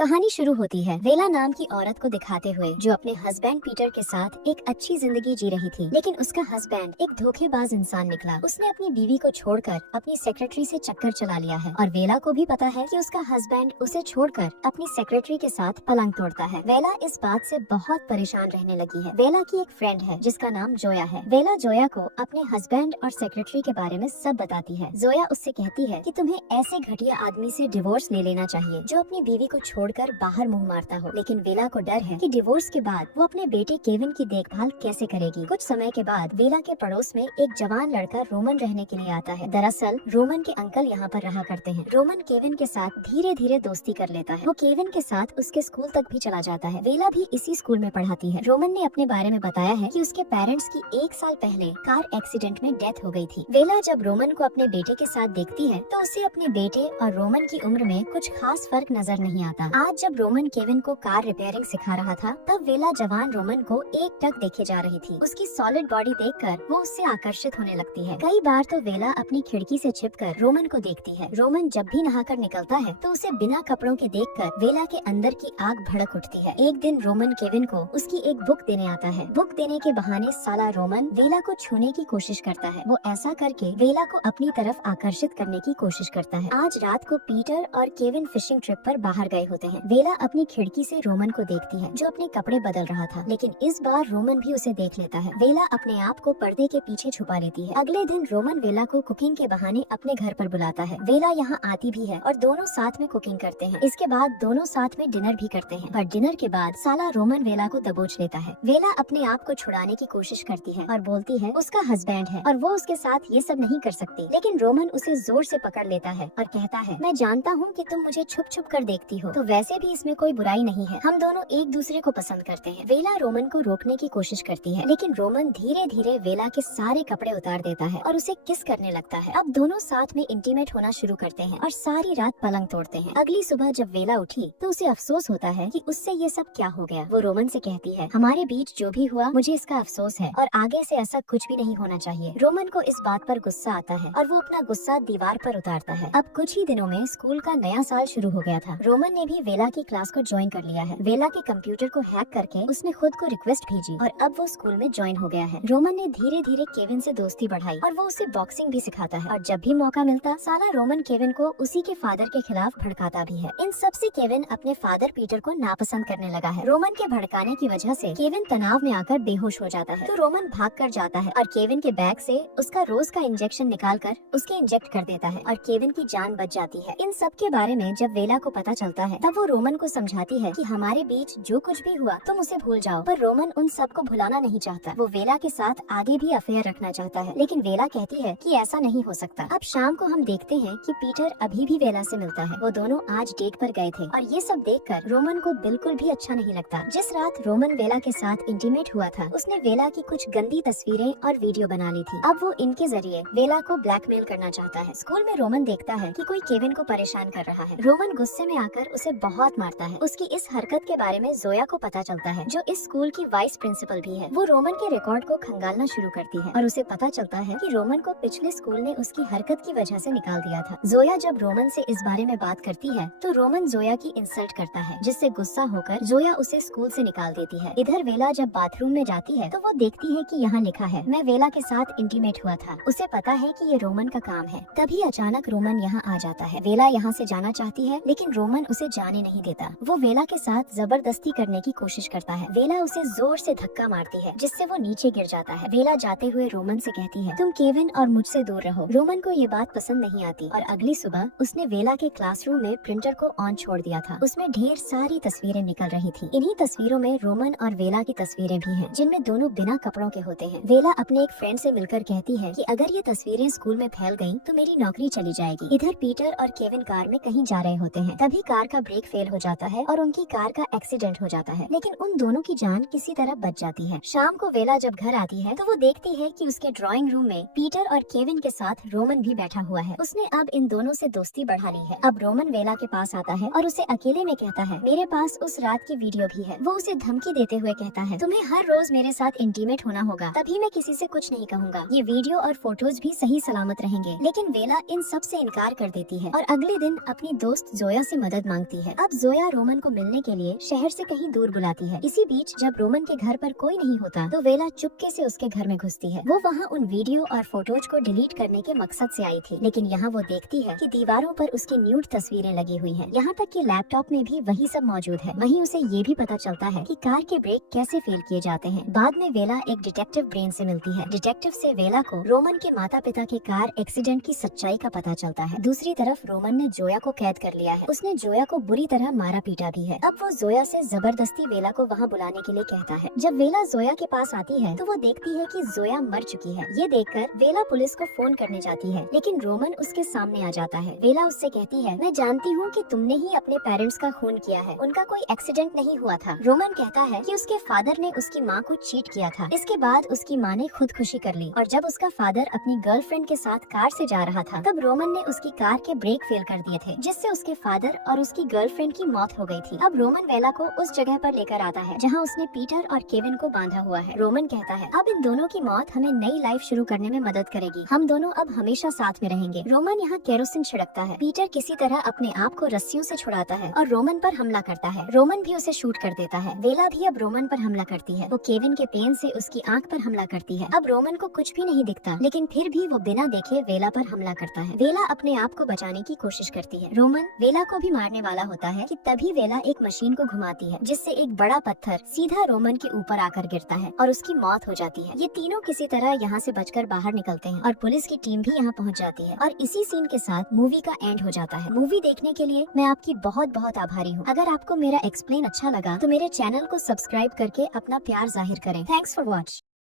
कहानी शुरू होती है वेला नाम की औरत को दिखाते हुए, जो अपने हस्बैंड पीटर के साथ एक अच्छी जिंदगी जी रही थी। लेकिन उसका हस्बैंड एक धोखेबाज इंसान निकला। उसने अपनी बीवी को छोड़कर अपनी सेक्रेटरी से चक्कर चला लिया है और वेला को भी पता है कि उसका हस्बैंड उसे छोड़कर अपनी सेक्रेटरी के साथ पलंग तोड़ता है। वेला इस बात से बहुत परेशान रहने लगी है। वेला की एक फ्रेंड है जिसका नाम जोया है। वेला जोया को अपने हस्बैंड और सेक्रेटरी के बारे में सब बताती है। जोया उससे कहती है कि तुम्हें ऐसे घटिया आदमी से डिवोर्स ले लेना चाहिए जो अपनी बीवी को छोड़कर बाहर मुंह मारता हो। लेकिन वेला को डर है कि डिवोर्स के बाद वो अपने बेटे केविन की देखभाल कैसे करेगी। कुछ समय के बाद वेला के पड़ोस में एक जवान लड़का रोमन रहने के लिए आता है। दरअसल रोमन के अंकल यहाँ पर रहा करते हैं। रोमन केविन के साथ धीरे धीरे दोस्ती कर लेता है। वो केविन के साथ उसके स्कूल तक भी चला जाता है। वेला भी इसी स्कूल में पढ़ाती है। रोमन ने अपने बारे में बताया है कि उसके पेरेंट्स की 1 साल पहले कार एक्सीडेंट में डेथ हो गई थी। वेला जब रोमन को अपने बेटे के साथ देखती है तो उसे अपने बेटे और रोमन की उम्र में कुछ खास फर्क नजर नहीं आता। आज जब रोमन केविन को कार रिपेयरिंग सिखा रहा था तब वेला जवान रोमन को एक टक देखे जा रही थी। उसकी सॉलिड बॉडी देखकर वो उससे आकर्षित होने लगती है। कई बार तो वेला अपनी खिड़की से छिपकर रोमन को देखती है। रोमन जब भी नहाकर निकलता है तो उसे बिना कपड़ों के देखकर वेला के अंदर की आग भड़क उठती है। एक दिन रोमन केविन को उसकी एक बुक देने आता है। बुक देने के बहाने साला रोमन वेला को छूने की कोशिश करता है। वो ऐसा करके वेला को अपनी तरफ आकर्षित करने की कोशिश करता है। आज रात को पीटर और केविन फिशिंग ट्रिप पर बाहर गए होते हैं। वेला अपनी खिड़की से रोमन को देखती है जो अपने कपड़े बदल रहा था। लेकिन इस बार रोमन भी उसे देख लेता है। वेला अपने आप को पर्दे के पीछे छुपा लेती है। अगले दिन रोमन वेला को कुकिंग के बहाने अपने घर पर बुलाता है। वेला यहाँ आती भी है और दोनों साथ में कुकिंग करते हैं। इसके बाद दोनों साथ में डिनर भी करते हैं। पर डिनर के बाद साला रोमन वेला को दबोच लेता है। वेला अपने आप को छुड़ाने की कोशिश करती है और बोलती है उसका हस्बैंड है और वो उसके साथ ये सब नहीं कर सकती। लेकिन रोमन उसे जोर से पकड़ लेता है और कहता है मैं जानता हूँ कि तुम मुझे छुप छुप कर देखती हो, तो वैसे भी इसमें कोई बुराई नहीं है। हम दोनों एक दूसरे को पसंद करते हैं। वेला रोमन को रोकने की कोशिश करती है लेकिन रोमन धीरे धीरे वेला के सारे कपड़े उतार देता है और उसे किस करने लगता है। अब दोनों साथ में इंटीमेट होना शुरू करते हैं और सारी रात पलंग तोड़ते हैं। अगली सुबह जब वेला उठी तो उसे अफसोस होता है कि उससे ये सब क्या हो गया। वो रोमन से कहती है हमारे बीच जो भी हुआ मुझे इसका अफसोस है और आगे से ऐसा कुछ भी नहीं होना चाहिए। रोमन को इस बात पर गुस्सा आता है और वो अपना गुस्सा दीवार पर उतारता है। अब कुछ ही दिनों में स्कूल का नया साल शुरू हो गया था। रोमन ने भी वेला की क्लास को ज्वाइन कर लिया है। वेला के कंप्यूटर को हैक करके उसने खुद को रिक्वेस्ट भेजी और अब वो स्कूल में ज्वाइन हो गया है। रोमन ने धीरे धीरे केविन से दोस्ती बढ़ाई और वो उसे बॉक्सिंग भी सिखाता है और जब भी मौका मिलता साला रोमन केविन को उसी के फादर के खिलाफ भड़काता भी है। इन सब से केविन अपने फादर पीटर को नापसंद करने लगा है। रोमन के भड़काने की वजह से केविन तनाव में आकर बेहोश हो जाता है। तो रोमन भाग कर जाता है और केविन के बैग से उसका रोज का इंजेक्शन निकाल कर उसके इंजेक्ट कर देता है और केविन की जान बच जाती है। इन सब के बारे में जब वेला को पता चलता है तब वो रोमन को समझाती है कि हमारे बीच जो कुछ भी हुआ तुम उसे भूल जाओ। पर रोमन उन सब को भुलाना नहीं चाहता। वो वेला के साथ आगे भी अफेयर रखना चाहता है। लेकिन वेला कहती है कि ऐसा नहीं हो सकता। अब शाम को हम देखते हैं कि पीटर अभी भी वेला से मिलता है। वो दोनों आज डेट पर गए थे और ये सब देखकर रोमन को बिल्कुल भी अच्छा नहीं लगता। जिस रात रोमन वेला के साथ इंटीमेट हुआ था उसने वेला की कुछ गंदी तस्वीरें और वीडियो बना ली थी। अब वो इनके जरिए वेला को ब्लैकमेल करना चाहता है। स्कूल में रोमन देखता है कि कोई केविन को परेशान कर रहा है। रोमन गुस्से में आकर उसे बहुत मारता है। उसकी इस हरकत के बारे में जोया को पता चलता है जो इस स्कूल की वाइस प्रिंसिपल भी है। वो रोमन के रिकॉर्ड को खंगालना शुरू करती है और उसे पता चलता है कि रोमन को पिछले स्कूल ने उसकी हरकत की वजह से निकाल दिया था। जोया जब रोमन से इस बारे में बात करती है तो रोमन जोया की इंसल्ट करता है जिससे गुस्सा होकर जोया उसे स्कूल से निकाल देती है। इधर वेला जब बाथरूम में जाती है तो वो देखती है कि यहाँ लिखा है मैं वेला के साथ इंटीमेट हुआ था। उसे पता है कि ये रोमन का काम है। तभी अचानक रोमन यहाँ आ जाता है। वेला यहाँ से जाना चाहती है लेकिन रोमन उसे जाने नहीं देता। वो वेला के साथ जबरदस्ती करने की कोशिश करता है। वेला उसे जोर से धक्का मारती है जिससे वो नीचे गिर जाता है। वेला जाते हुए रोमन से कहती है तुम केविन और मुझसे दूर रहो। रोमन को ये बात पसंद नहीं आती और अगली सुबह उसने वेला के क्लासरूम में प्रिंटर को ऑन छोड़ दिया था। उसमें ढेर सारी तस्वीरें निकल रही थी। इन्हीं तस्वीरों में रोमन और वेला की तस्वीरें भी हैं जिनमें दोनों बिना कपड़ों के होते हैं। वेला अपने एक फ्रेंड से मिलकर कहती है कि अगर ये तस्वीरें स्कूल में फैल गयी तो मेरी नौकरी चली जाएगी। इधर पीटर और केविन कार में कहीं जा रहे होते हैं। तभी कार का ब्रेक फेल हो जाता है और उनकी कार का एक्सीडेंट हो जाता है। लेकिन उन दोनों की जान किसी तरह बच जाती है। शाम को वेला जब घर आती है तो वो देखती है कि उसके ड्राइंग रूम में पीटर और केविन के साथ रोमन भी बैठा हुआ है। उसने अब इन दोनों से दोस्ती बढ़ा ली है। अब रोमन वेला के पास आता है और उसे अकेले में कहता है मेरे पास उस रात की वीडियो भी है। वो उसे धमकी देते हुए कहता है तुम्हें हर रोज मेरे साथ इंटीमेट होना होगा तभी मैं किसी से कुछ नहीं कहूँगा। ये वीडियो और फोटोज भी सही सलामत रहेंगे। लेकिन वेला इन सब से इनकार कर देती है और अगले दिन अपनी दोस्त जोया से मदद मांगती है। है। अब जोया रोमन को मिलने के लिए शहर से कहीं दूर बुलाती है। इसी बीच जब रोमन के घर पर कोई नहीं होता तो वेला चुपके से उसके घर में घुसती है। वो वहाँ उन वीडियो और फोटोज को डिलीट करने के मकसद से आई थी, लेकिन यहाँ वो देखती है कि दीवारों पर उसकी न्यूड तस्वीरें लगी हुई हैं। यहाँ तक कि लैपटॉप में भी वही सब मौजूद है। वहीं उसे ये भी पता चलता है कि कार के ब्रेक कैसे फेल किए जाते हैं। बाद में वेला एक डिटेक्टिव ब्रेन से मिलती है। डिटेक्टिव से वेला को रोमन के माता पिता के कार एक्सीडेंट की सच्चाई का पता चलता है। दूसरी तरफ रोमन ने जोया को कैद कर लिया है। उसने जोया को बुरी तरह मारा पीटा भी है। अब वो जोया से जबरदस्ती वेला को वहाँ बुलाने के लिए कहता है। जब वेला जोया के पास आती है तो वो देखती है कि जोया मर चुकी है। ये देखकर वेला पुलिस को फोन करने जाती है, लेकिन रोमन उसके सामने आ जाता है। वेला उससे कहती है, मैं जानती हूँ कि तुमने ही अपने पेरेंट्स का खून किया है, उनका कोई एक्सीडेंट नहीं हुआ था। रोमन कहता है कि उसके फादर ने उसकी माँ को चीट किया था। इसके बाद उसकी माँ ने खुदकुशी कर ली और जब उसका फादर अपनी गर्लफ्रेंड के साथ कार से जा रहा था तब रोमन ने उसकी कार के ब्रेक फेल कर दिए थे, जिससे उसके फादर और उसकी गर्लफ्रेंड की मौत हो गई थी। अब रोमन वेला को उस जगह पर लेकर आता है जहाँ उसने पीटर और केविन को बांधा हुआ है। रोमन कहता है, अब इन दोनों की मौत हमें नई लाइफ शुरू करने में मदद करेगी। हम दोनों अब हमेशा साथ में रहेंगे। रोमन यहाँ केरोसिन छिड़कता है। पीटर किसी तरह अपने आप को रस्सियों से छुड़ाता है और रोमन पर हमला करता है। रोमन भी उसे शूट कर देता है। वेला भी अब रोमन पर हमला करती है। वो केविन के पेन से उसकी आंख पर हमला करती है। अब रोमन को कुछ भी नहीं दिखता, लेकिन फिर भी वो बिना देखे वेला पर हमला करता है। वेला अपने आप को बचाने की कोशिश करती है। रोमन वेला को भी मारने वाला होता है कि तभी वेला एक मशीन को घुमाती है, जिससे एक बड़ा पत्थर सीधा रोमन के ऊपर आकर गिरता है और उसकी मौत हो जाती है। ये तीनों किसी तरह यहाँ से बचकर बाहर निकलते हैं और पुलिस की टीम भी यहाँ पहुँच जाती है और इसी सीन के साथ मूवी का एंड हो जाता है। मूवी देखने के लिए मैं आपकी बहुत बहुत आभारी हूँ। अगर आपको मेरा एक्सप्लेन अच्छा लगा तो मेरे चैनल को सब्सक्राइब करके अपना प्यार जाहिर करें। Thanks for watch.